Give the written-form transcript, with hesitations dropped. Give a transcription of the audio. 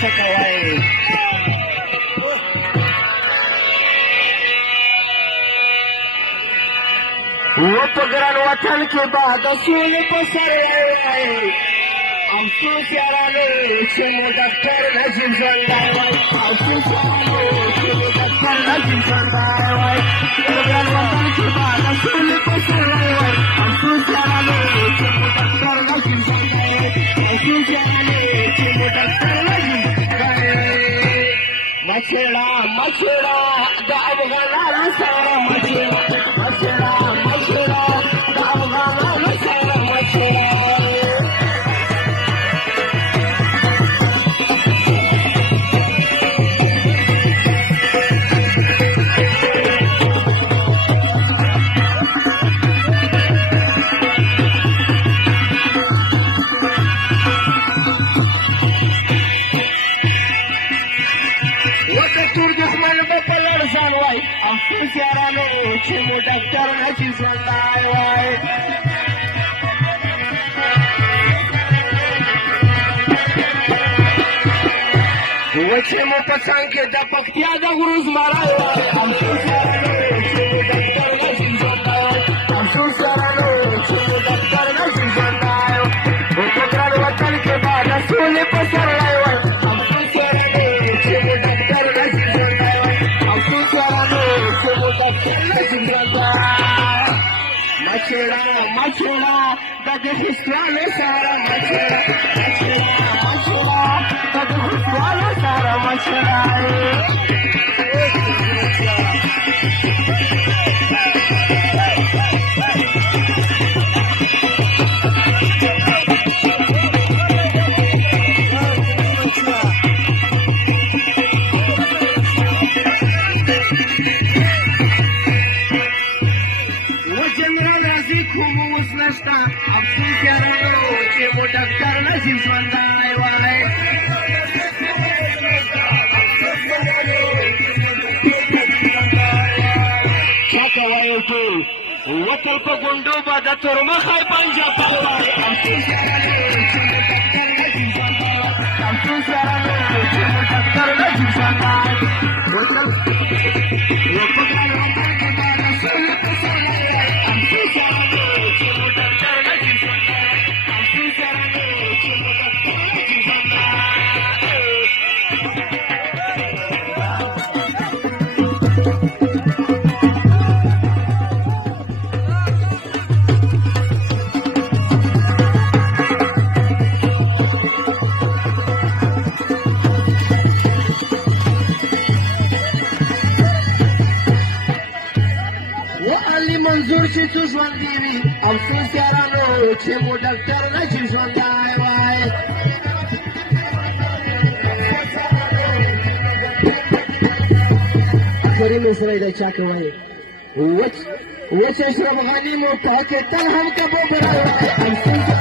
کوي و په ګران وطن کې به د سولې په سر وای افسوس یارانو چې مو ډاکټر نجیب ژوندی وای افسوس یارانو چې مو ډاکټر نجیب ژوندی وای په ګران وطن کې به د سولې په سر وای افسوس یارانو چې مو ډاکټر نجیب ژوندی وای افسوس یارانو چې مو ډاکټر نجیب ژوندی وای مچېړه مچېړه د افغانانو سره مچېړه مچېړه مچېړه د افغانانو سره مچېړه افسوس یارانو چې مو ډاکټر نجیب ژوندی وای و چې مو په څنګ کې د پکتیا د غرو زمری وای افسوس یارانو چې مو ډاکټر نجیب ژوندی وای افسوس یارانو چې مو ډاکټر نجیب ژوندی وای و په ګران وطن کې به د سولې په سر وای افسوس یارانو چې مو ډاکټر نجیب ژوندی وای افسوس یارانو مچېړه مچېړه د دې خیستوالو سره مچېړه مچېړه مچېړه د دې خیستوالو سره مچېړه افسوس یارانو چې مو ډاکټر نجیب ژوندی وای چا کوی ټول وتل په ګونډو به د تورمخی پنجه پل وای افسوس یارانو چې مو ډاکټر نجیب ژوندی وای افسوس یارانو چې مو ډاکټر نجیب ژوندی وتل و په ګران وطن کې به د سولې په سر وای افسوس یارانو چې مو ډاکټر نجیب ژوندی وای افسوس یارانو چې مو ډاکټر نجیب ژوندی منظور چې څو ژوندي وي افسوس یارانو چې مو ډاکټر نجیب ژوندی وای اخري مصری دی چا کوی وچ اشرف غني مو پاکستان هم کبو برای افسوس